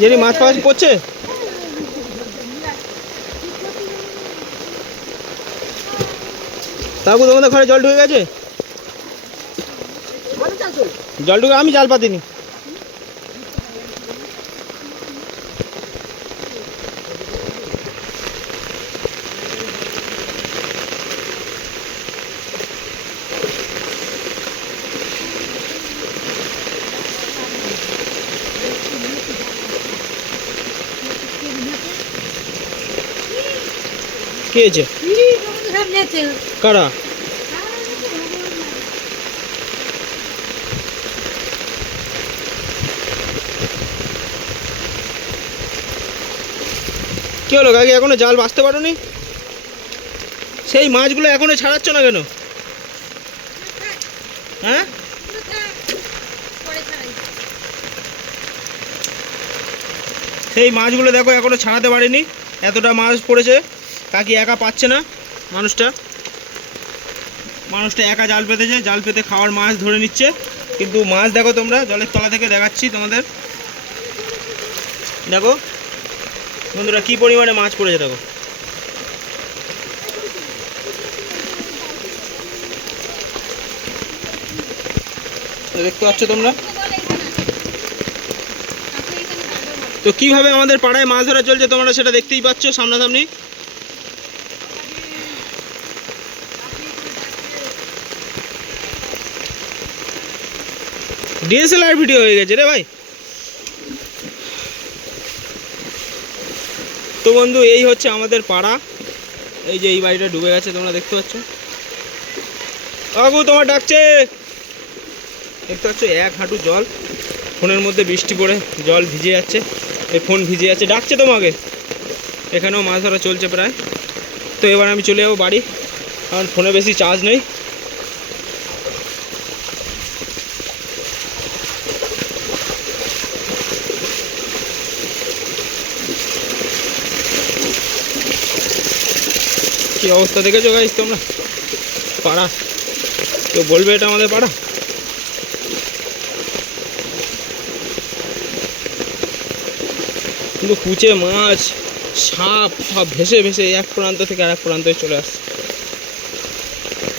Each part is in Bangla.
যেটি মাছ ফাছ পড়ছে। কাকু তোমাদের ঘরে জল ঢুকে গেছে? জল ঢুকে, আমি জাল পাতিনি। কে হয়েছে? কারা? কি হলো কাকি, এখনো জাল বাঁচতে পারোনি? সেই মাছগুলো এখনো ছাড়াচ্ছ না কেন? হ্যাঁ, সেই মাছগুলো দেখো এখনো ছাড়াতে পারেনি। এতটা মাছ পড়েছে, কাকি একা পাচ্ছে না। মানুষটা একা জাল পেতেছে, জাল পেতে খাওয়ার মাছ ধরে নিচ্ছে। কিন্তু মাছ দেখো তোমরা, জলের তলা থেকে দেখাচ্ছি তোমাদের, দেখো বন্ধুরা কি পরিমাণে মাছ পড়েছে দেখো। দেখতে পাচ্ছ তোমরা তো কিভাবে আমাদের পাড়ায় মাছ ধরা চলছে, তোমরা সেটা দেখতেই পাচ্ছ সামনাসামনি। ডিএসএলআর ভিডিও হয়ে গেছে রে ভাই। তো বন্ধু এই হচ্ছে আমাদের পাড়া। এই যে এই বাড়িটা ডুবে গেছে, তোমরা দেখতে পাচ্ছ। কাকু তোমার ডাকছে, দেখতে পাচ্ছ এক হাঁটু জল। ফোনের মধ্যে বৃষ্টি পড়ে জল ভিজে যাচ্ছে, এই ফোন ভিজে যাচ্ছে, ডাকছে তোমাকে। এখানেও মাছ ধরা চলছে প্রায়। তো এবার আমি চলে যাবো বাড়ি, কারণ ফোনে বেশি চার্জ নেই। কি অবস্থা দেখেছো গাইস তোমরা পাড়া? কেউ বলবে এটা আমাদের পাড়া? কিন্তু কুচে মাছ, সাপ সব ভেসে ভেসে এক প্রান্ত থেকে আর এক প্রান্তে চলে আসছে।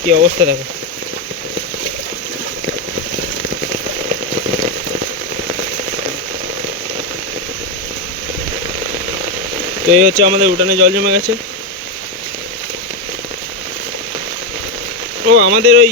কি অবস্থা দেখো। তো এই হচ্ছে আমাদের উঠানে জল জমে গেছে। ও আমাদের ওই